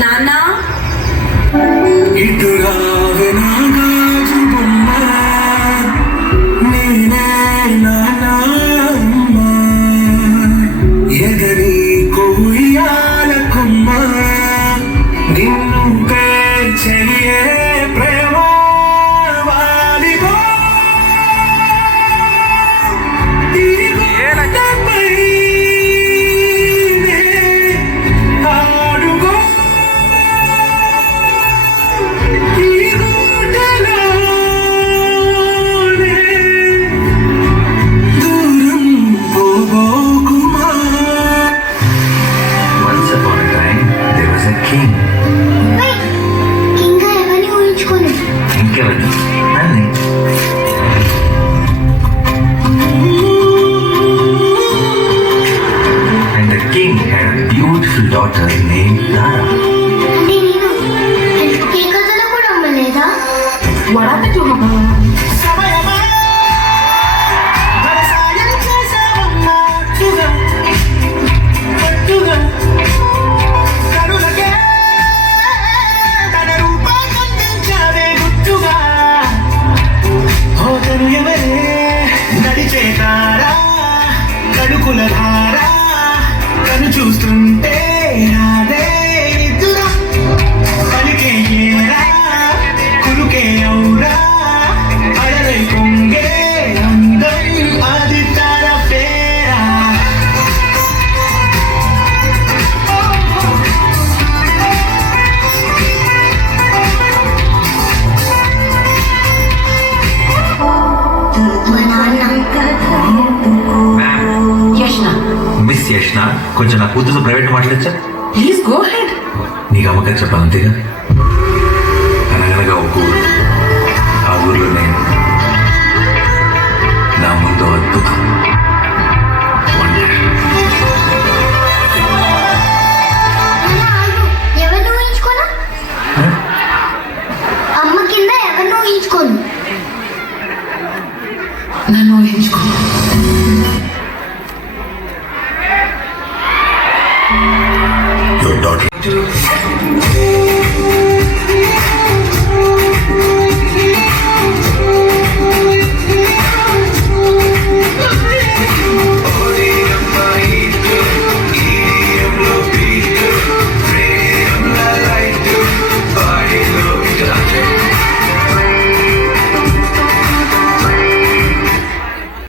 నాన్న ఎగరి కొయ్యాలకుమ్మ నిన్ను చెయ్యే ప్రేమ వాలిబో ఆడుగో దూరం పోబోకుమా. Once upon a time, there was a king. ఇంకా ఎవరిని ఊహించుకోను. ఇంకెవరిని? నన్నే. And the king had a beautiful daughter named Tara. అంటే నేను ఈ కథలో కూడా అమ్మలేదా? సమయమా వ్యవసాయం చేసావమ్మా చుగా పట్టుగా కనులకే తన రూపాన్నందించావే గుట్టుగా. హోటలు ఎవరే నడిచే తారా కడుకుల ధారా కను చూస్తుంటే రాదే నిద్దురా పలికే ఏరా కురుకే ఔరా అడలై పొంగే అందం అది తర పేరా. మా నాన్న యష్ణ మిస్ యష్ణ, కొంచెం నా కూతురు ప్రైవేట్ మాట్లాడచ్చా? Please go ahead. నీకు అమ్మకం చెప్పాను అంతేగా. అనగనగా ఒక ఊరు, ఆ ఊర్లో నేను, నా ముందు అద్భుతం వండర్. ఎవరిని ఊహించుకోను? అమ్మ కింద ఎవరిని ఊహించుకోను. నన్ను ఊహించుకో. Your daughter.